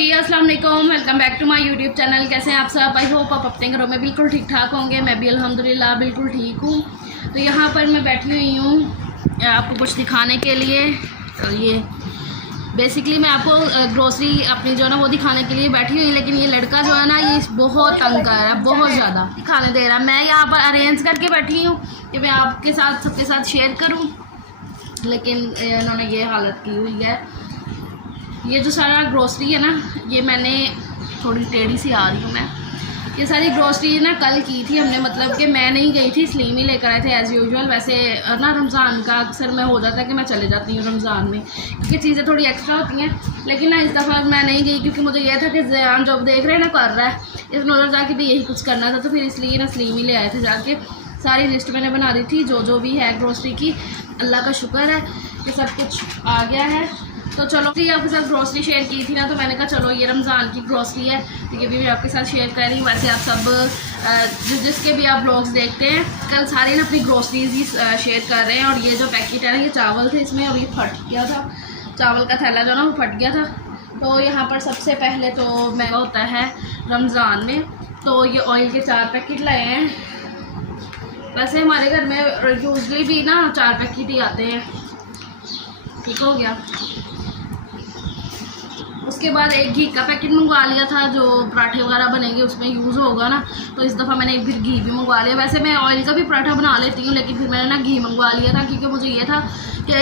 जी अस्सलाम वालेकुम, welcome back to my YouTube channel. कैसे हैं आप सब? आई होप आप अपने घरों में बिल्कुल ठीक ठाक होंगे। मैं भी अल्हम्दुलिल्लाह बिल्कुल ठीक हूँ। तो यहाँ पर मैं बैठी हुई हूँ आपको कुछ दिखाने के लिए। तो ये बेसिकली मैं आपको ग्रोसरी अपनी जो है ना वो दिखाने के लिए बैठी हुई, लेकिन ये लड़का जो है ना ये बहुत तंग कर रहा है, बहुत ज़्यादा दिखाने दे रहा है। मैं यहाँ पर अरेंज करके बैठी हूँ कि मैं आपके साथ सबके साथ शेयर करूँ, लेकिन इन्होंने ये हालत की हुई है। ये जो सारा ग्रोसरी है ना, ये मैंने थोड़ी टेढ़ी सी आ रही हूँ मैं, ये सारी ग्रोसरी ना कल की थी हमने, मतलब कि मैं नहीं गई थी, सलीम ही लेकर आए थे एज़ यूजुअल। वैसे ना रमज़ान का अक्सर मैं हो जाता है कि मैं चले जाती हूँ रमज़ान में, क्योंकि चीज़ें थोड़ी एक्स्ट्रा होती हैं। लेकिन ना इस दफ़ा मैं नहीं गई, क्योंकि मुझे यह था कि ज़यान जॉब देख रहे हैं ना कर रहा है, इसमें उधर जाके भी यही कुछ करना था। तो फिर इसलिए ना सलीम ही ले आए थे जाके। सारी लिस्ट मैंने बना दी थी जो भी है ग्रोसरी की। अल्लाह का शुक्र है कि सब कुछ आ गया है। तो चलो जी, आपके साथ ग्रोसरी शेयर की थी ना, तो मैंने कहा चलो ये रमज़ान की ग्रोसरी है तो ये भी मैं आपके साथ शेयर कर रही हूँ। वैसे आप सब जिसके भी आप ब्लॉग्स देखते हैं कल सारे ना अपनी ग्रोसरीज ही शेयर कर रहे हैं। और ये जो पैकेट है ना, ये चावल थे इसमें और ये फट गया था, चावल का थैला जो ना वो फट गया था। तो यहाँ पर सबसे पहले तो महंगा होता है रमज़ान में, तो ये ऑयल के 4 पैकेट लाए हैं। वैसे हमारे घर में यूजली भी ना 4 पैकेट ही आते हैं। ठीक हो गया। उसके बाद एक घी का पैकेट मंगवा लिया था, जो पराठे वगैरह बनेंगे उसमें यूज़ होगा ना, तो इस दफ़ा मैंने फिर घी भी मंगवा लिया। वैसे मैं ऑयल का भी पराठा बना लेती हूँ, लेकिन फिर मैंने ना घी मंगवा लिया था, क्योंकि मुझे ये था कि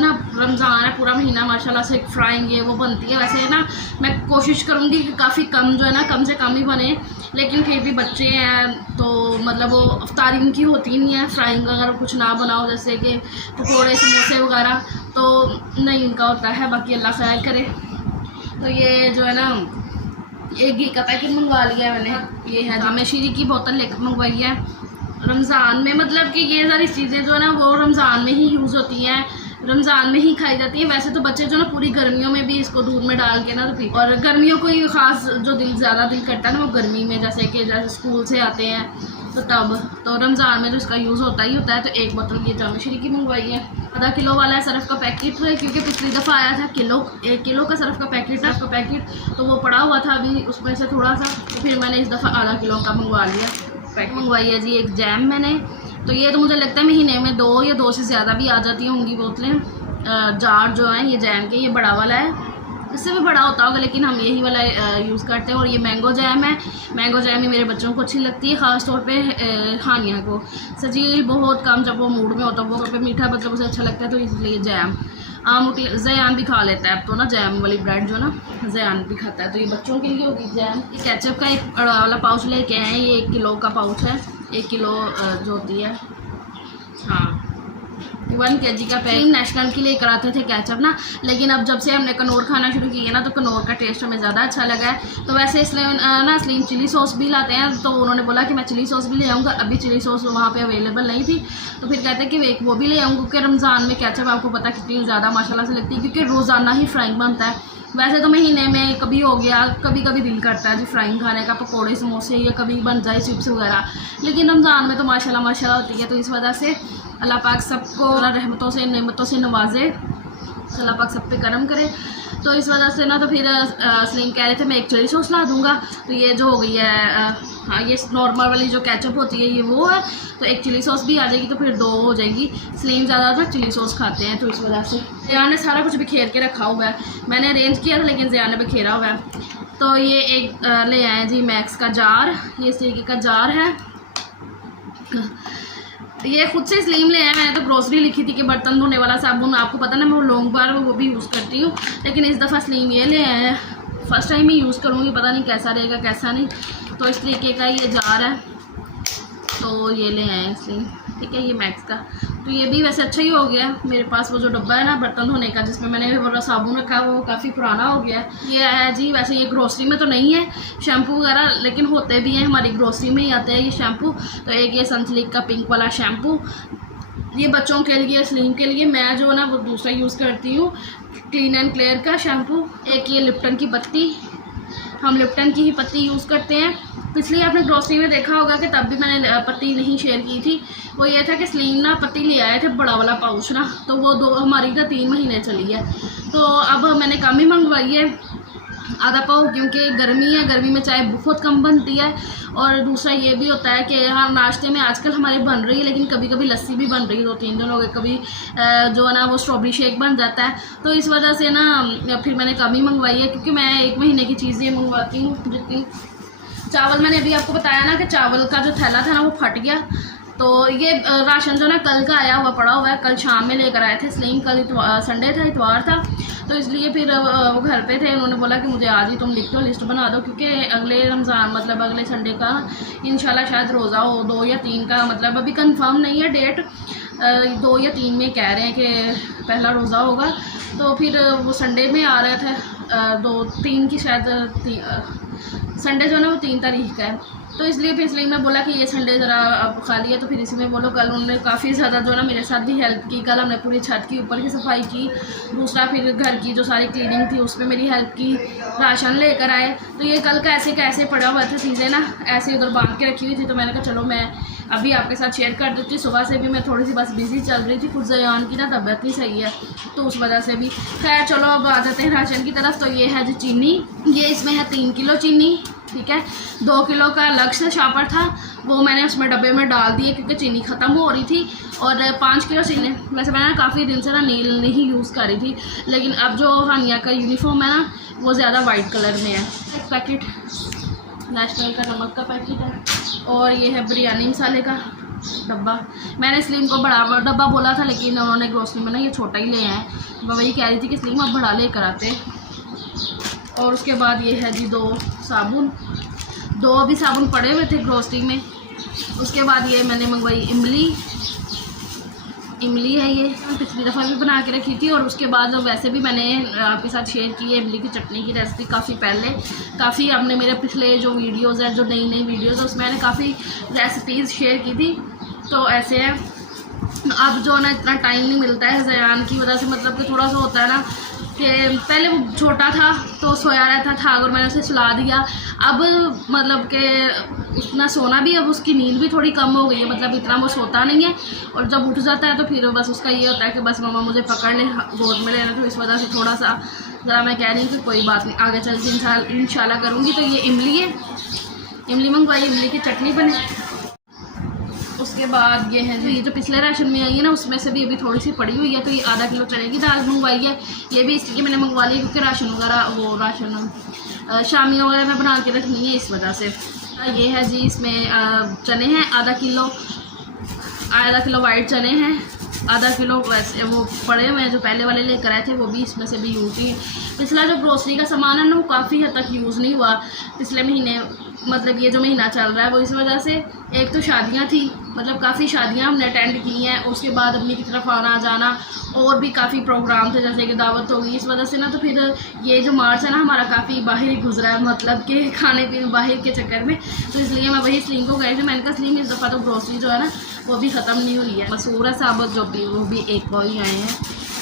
ना रमज़ान है पूरा महीना माशाल्लाह से फ्राइंग ये वो बनती है। वैसे ना मैं कोशिश करूँगी कि काफ़ी कम जो है ना, कम से कम ही बने, लेकिन फिर भी बच्चे हैं तो मतलब वो अफ्तारी उनकी होती नहीं है। फ्राइंग अगर कुछ ना बनाओ, जैसे कि पकौड़े समोसे वगैरह, तो नहीं इनका होता है। बाकी अल्लाह खैर करे। तो ये जो है ना एक घी का पैकेट मंगवा लिया है मैंने। ये है जामे शीरी की बोतल लेकर मंगवाई है रमज़ान में, मतलब कि ये सारी चीज़ें जो है ना वो रमज़ान में ही यूज़ होती हैं, रमज़ान में ही खाई जाती है। वैसे तो बच्चे जो ना पूरी गर्मियों में भी इसको दूध में डाल के ना तो पी, और गर्मियों को ही ख़ास जो ज़्यादा दिल करता है ना वो गर्मी में, जैसे कि स्कूल से आते हैं तो तब, तो रमज़ान में जो इसका यूज़ होता ही होता है। तो एक बोतल ये जामे शीरी की मंगवाई है। आधा किलो वाला है सर्फ का पैकेट है, क्योंकि पिछली दफ़ा आया था 1 किलो का सर्फ का पैकेट, तो वो पड़ा हुआ था अभी उसमें से थोड़ा सा, तो फिर मैंने इस दफ़ा आधा किलो का मंगवा लिया पैकेट। मंगवाई है जी एक जैम मैंने, तो ये तो मुझे लगता है महीने में 2 या 2 से ज़्यादा भी आ जाती होंगी बोतलें। जार जो हैं ये जैम के, ये बड़ा वाला है, इससे भी बड़ा होता होगा, लेकिन हम यही वाला यूज़ करते हैं। और ये मैंगो जैम है, मैंगो जैम ही मेरे बच्चों को अच्छी लगती है, ख़ास तौर पे हानिया को। सजील बहुत कम जब वो मूड में होता है, वो पे मीठा मतलब उसे अच्छा लगता है, तो इसलिए जैम। ज़यान भी खा लेता है अब तो ना, जैम वाली ब्रेड जो ना ज़यान भी खाता है। तो ये बच्चों के लिए होगी जैम। ये केचप का एक वाला पाउच लेके आए हैं, ये 1 किलो का पाउच है, 1 किलो जो होती है, हाँ 1 kg का पैक। नेशनल के लिए कराते थे केचप ना, लेकिन अब जब से हमने कनौर खाना शुरू किया ना, तो कनौर का टेस्ट हमें ज़्यादा अच्छा लगा है। तो वैसे इसलिए ना सलीम चिली सॉस भी लाते हैं, तो उन्होंने बोला कि मैं चिली सॉस भी ले आऊँगा। अभी चिली सॉस वहाँ पे अवेलेबल नहीं थी, तो फिर कहते हैं कि एक वो भी ले आऊँगा, क्योंकि रमज़ान में केचप आपको पता कितनी ज़्यादा माशाल्लाह से लगती है, क्योंकि रोज़ाना ही फ्राइंग बनता है। वैसे तो महीने में कभी हो गया, कभी कभी दिल करता है जो फ्राइंग खाने का, पकौड़े समोसे, या कभी बन जाए चिप्स वगैरह, लेकिन रमज़ान में तो माशाल्लाह होती है। तो इस वजह से अल्लाह पाक सबको रहमतों से नेमतों से नवाजे, अल्लाह पाक सब पे करम करे। तो इस वजह से ना तो फिर सलीम कह रहे थे मैं एक चिली सॉस ला दूँगा, तो ये जो हो गई है हाँ ये नॉर्मल वाली जो केचप होती है ये वो है, तो एक चिली सॉस भी आ जाएगी, तो फिर 2 हो जाएगी। सलीम ज़्यादातर चिली सॉस खाते हैं, तो इस वजह से ज़यान ने सारा कुछ बिखेर के रखा हुआ है। मैंने अरेंज किया था, लेकिन ज़यान ने बिखेरा हुआ है। तो ये एक ले आए जी मैक्स का जार, ये इस तरीके का जार है। ये खुद से सलीम ले आया, मैंने तो ग्रोसरी लिखी थी कि बर्तन धोने वाला साबुन, आपको पता ना मैं वो लॉन्ग बार वो भी यूज़ करती हूँ, लेकिन इस दफ़ा सलीम ये ले आया है। फ़र्स्ट टाइम ही यूज़ करूँगी, पता नहीं कैसा रहेगा कैसा नहीं। तो इस तरीके का ये जार है, तो ये ले आए सलीम, ठीक है, ये मैक्स का। तो ये भी वैसे अच्छा ही हो गया। मेरे पास वो जो डब्बा है ना बर्तन धोने का, जिसमें मैंने वो साबुन रखा है, वो काफ़ी पुराना हो गया है। ये है जी, वैसे ये ग्रोसरी में तो नहीं है शैम्पू वगैरह, लेकिन होते भी हैं हमारी ग्रोसरी में ही आते हैं ये शैम्पू। तो एक ये सनसिल्क का पिंक वाला शैम्पू, ये बच्चों के लिए, सलीम के लिए। मैं जो है ना वो दूसरा यूज़ करती हूँ क्लीन एंड क्लियर का शैम्पू। एक ये लिप्टन की पत्ती, हम लिप्टन की ही पत्ती यूज़ करते हैं। पिछली आपने ग्रोसरी में देखा होगा कि तब भी मैंने पत्ती नहीं शेयर की थी। वो ये था कि सलीम ना पत्ती ले आए थे बड़ा वाला पाउच ना, तो वो हमारी तो 3 महीने चली है। तो अब मैंने कम ही मंगवाई है, आधा पाव, क्योंकि गर्मी है, गर्मी में चाय बहुत कम बनती है। और दूसरा ये भी होता है कि हाँ नाश्ते में आजकल हमारे बन रही है, लेकिन कभी कभी लस्सी भी बन रही है 2-3 दिन हो गए, कभी जो है ना वो स्ट्रॉबेरी शेक बन जाता है। तो इस वजह से ना फिर मैंने कम ही मंगवाई है, क्योंकि मैं 1 महीने की चीज़ें मंगवाती हूँ जितनी। चावल मैंने अभी आपको बताया ना कि चावल का जो थैला था ना वो फट गया। तो ये राशन जो ना कल का आया हुआ पड़ा हुआ है, कल शाम में लेकर आए थे सलीम, कल संडे था, इतवार था, तो इसलिए फिर वो घर पे थे। उन्होंने बोला कि मुझे आज ही तुम लिख दो, लिस्ट बना दो, क्योंकि अगले रमज़ान मतलब अगले संडे का इंशाल्लाह शायद रोज़ा हो, 2 या 3 का, मतलब अभी कंफर्म नहीं है डेट, 2 या 3 में कह रहे हैं कि पहला रोज़ा होगा। तो फिर वो संडे में आ रहा था, 2-3 की शायद संडे जो है ना वो 3 तारीख का है। तो इसलिए मैं बोला कि ये संडे ज़रा अब खाली है, तो फिर इसी में बोलो। कल उन्होंने काफ़ी ज़्यादा जो है ना मेरे साथ भी हेल्प की। कल हमने पूरी छत की ऊपर की सफाई की, दूसरा फिर घर की जो सारी क्लीनिंग थी उसमें मेरी हेल्प की, राशन लेकर आए। तो ये कल का ऐसे कैसे पड़ा हुआ था चीज़ें ना, ऐसे उधर बांध के रखी हुई थी। तो मैंने कहा चलो मैं अभी आपके साथ शेयर कर देती। सुबह से भी मैं थोड़ी सी बस बिज़ी चल रही थी, कुछ ज़यान की ना तबीयत नहीं सही है, तो उस वजह से भी। खैर चलो अब आ जाते हैं राशन की तरफ। तो ये है जी चीनी, ये इसमें है 3 किलो चीनी, ठीक है। 2 किलो का अलग से शॉपर था, वो मैंने उसमें डब्बे में डाल दिए क्योंकि चीनी ख़त्म हो रही थी। और 5 किलो चीनी, वैसे मैं काफ़ी दिन से ना नील नहीं यूज़ कर रही थी, लेकिन अब जो हानिया का यूनिफॉर्म है ना वो ज़्यादा वाइट कलर में है। एक पैकेट नेशनल का नमक का पैकेट है, और ये है बिरयानी मसाले का डब्बा। मैंने स्लीम को बड़ा डब्बा बोला था, लेकिन उन्होंने ग्रोसरी में ना ये छोटा ही ले आए। मैं वही कह रही थी कि स्लीम आप बड़ा लेकर आते। और उसके बाद ये है जी 2 साबुन, 2 अभी साबुन पड़े हुए थे ग्रोसरी में। उसके बाद ये मैंने मंगवाई इमली है, ये पिछली दफ़ा भी बना के रखी थी। और उसके बाद वैसे भी मैंने आपके साथ शेयर की है इमली की चटनी की रेसिपी काफ़ी पहले, काफ़ी आपने मेरे पिछले जो वीडियोज़ हैं, जो नई वीडियोज़ है, उसमें मैंने काफ़ी रेसिपीज़ शेयर की थी। तो ऐसे है, अब जो ना इतना टाइम नहीं मिलता है ज़यान की वजह से, मतलब कि थोड़ा सा होता है ना कि पहले वो छोटा था तो सोया रहता था, अगर मैंने उसे सुला दिया। अब मतलब कि उतना सोना भी, अब उसकी नींद भी थोड़ी कम हो गई है, मतलब इतना वो सोता नहीं है। और जब उठ जाता है तो फिर बस उसका ये होता है कि बस मम्मा मुझे पकड़ ले, गोद में लेना। तो इस वजह से थोड़ा सा ज़रा मैं कह रही हूँ कि कोई बात नहीं, आगे चल के इंशाल्लाह करूँगी। तो ये इमली है, इमली मंगवाई, इमली की चटनी बनी। उसके बाद ये है जो पिछले राशन में आई है ना, उसमें से भी अभी थोड़ी सी पड़ी हुई है। तो ये आधा किलो चने की दाल मंगवाई है, ये भी इसलिए मैंने मंगवा ली क्योंकि राशन वगैरह, वो राशन शामियाँ वगैरह में बना के रखनी है, इस वजह से। ये है जी, इसमें चने हैं आधा किलो वाइट चने हैं, आधा किलो वैसे वो पड़े हुए हैं जो पहले वाले लेकर आए थे, वो भी इसमें से भी यूज़ ही। पिछला जो ग्रोसरी का सामान है ना वो काफ़ी हद तक यूज़ नहीं हुआ पिछले महीने, मतलब ये जो महीना चल रहा है वो इस वजह से। एक तो शादियां थी, मतलब काफ़ी शादियां हमने अटेंड की हैं, उसके बाद अपनी की तरफ आना जाना, और भी काफ़ी प्रोग्राम थे जैसे कि दावत हो गई, इस वजह से ना। तो फिर ये जो मार्च है ना हमारा काफ़ी बाहर ही गुजरा है, मतलब कि खाने पीने बाहर के चक्कर में। तो इसलिए मैं वही स्लीम को गई थी, मैंने कहा स्लीम इस दफ़ा तो ग्रोसरी जो है ना वो भी ख़त्म नहीं हुई है। मसूर है साबुत जो भी, वो भी 1 पाव ही आए हैं,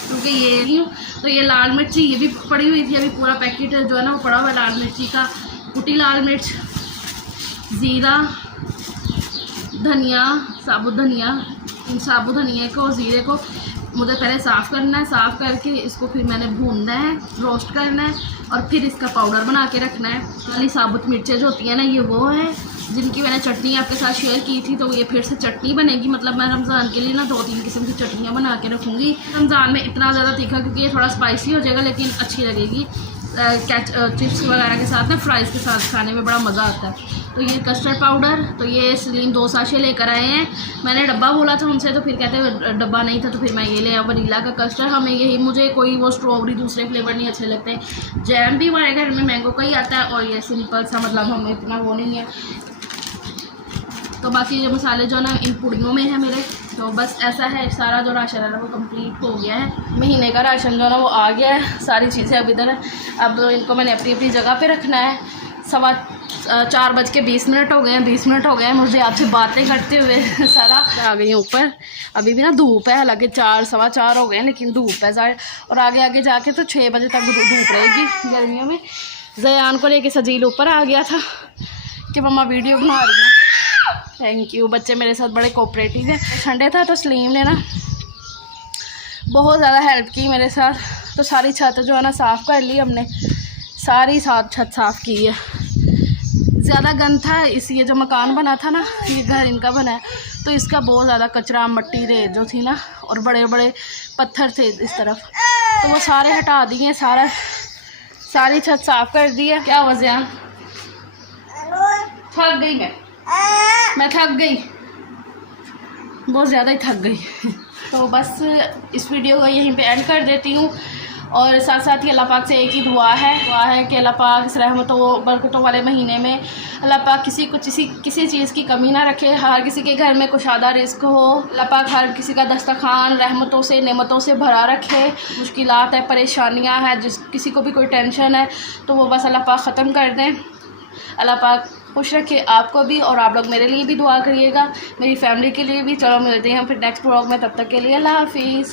क्योंकि ये नहीं। तो ये लाल मिर्ची ये भी पड़ी हुई थी, अभी पूरा पैकेट जो है ना वो पड़ा हुआ है लाल मिर्ची का, कुटी लाल मिर्च, ज़ीरा, धनिया, साबुत धनिया को और ज़ीरे को मुझे पहले साफ़ करना है। साफ़ करके इसको फिर मैंने भूनना है, रोस्ट करना है, और फिर इसका पाउडर बना के रखना है। वाली साबुत मिर्चें जो होती हैं ना, ये वो है जिनकी मैंने चटनी आपके साथ शेयर की थी। तो ये फिर से चटनी बनेगी, मतलब मैं रमज़ान के लिए ना 2-3 किस्म की चटनियाँ बना के रखूँगी। रमज़ान में इतना ज़्यादा तीखा, क्योंकि ये थोड़ा स्पाइसी हो जाएगा, लेकिन अच्छी लगेगी चिप्स वगैरह के साथ ना, फ्राइज़ के साथ खाने में बड़ा मज़ा आता है। तो ये कस्टर्ड पाउडर, तो ये सलीम 2 साशे लेकर आए हैं। मैंने डब्बा बोला था उनसे, तो फिर कहते डब्बा नहीं था, तो फिर मैं ये ले आया वनीला का कस्टर्ड। हमें यही, मुझे कोई वो स्ट्रॉबेरी दूसरे फ्लेवर नहीं अच्छे लगते। जैम भी हमारे घर में मैंगो का ही आता है, और ये सिंपल सा, मतलब हमें इतना वो नहीं है। तो बाकी जो मसाले जो ना इन पुड़ियों में है मेरे। तो बस ऐसा है, सारा जो राशन है ना वो कंप्लीट हो गया है। महीने का राशन जो है ना वो आ गया है, सारी चीज़ें अब इधर है। अब इनको मैंने अपनी अपनी जगह पे रखना है। 4:20 हो गए हैं, 20 मिनट हो गए हैं मुझे आपसे बातें करते हुए। सारा आ गई ऊपर, अभी भी ना धूप है, हालांकि 4-4:15 हो गए हैं, लेकिन धूप है सारे। और आगे आगे जाके तो 6 बजे तक धूप रहेगी गर्मियों में। ज़यान को लेके सजील ऊपर आ गया था कि मम्मा वीडियो बना रही है। थैंक यू, बच्चे मेरे साथ बड़े कोऑपरेटिव हैं। संडे था तो सलीम ने ना बहुत ज़्यादा हेल्प की मेरे साथ। तो सारी छत जो है ना साफ़ कर ली हमने, सारी साथ छत साफ़ की है। ज़्यादा गंद था ये जो मकान बना था ना, ये घर इनका बना है, तो इसका बहुत ज़्यादा कचरा मट्टी रेत जो थी ना, और बड़े बड़े पत्थर थे इस तरफ, तो वो सारे हटा दिए, सारी छत साफ़ कर दी है। क्या वजह? थक गई मैं थक गई, बहुत ज़्यादा ही थक गई। तो बस इस वीडियो को यहीं पे एंड कर देती हूँ, और साथ साथ ही अल्लाह पाक से एक ही दुआ है कि अल्लाह पाक इस रहमतों बरकतों वाले महीने में अल्लाह पाक किसी को किसी चीज़ की कमी ना रखे, हर किसी के घर में कुशादा रिज़्क़ हो, अल्लाह पाक हर किसी का दस्तरखान रहमतों से नेमतों से भरा रखे। मुश्किलात है, परेशानियाँ हैं, किसी को भी कोई टेंशन है तो वो बस अल्लाह पाक ख़त्म कर दें। अल्लाह पाक खुश रखे आपको भी, और आप लोग मेरे लिए भी दुआ करिएगा, मेरी फैमिली के लिए भी। चलो मिलते हैं फिर नेक्स्ट व्लॉग में, तब तक के लिए अल्लाह हाफिज़।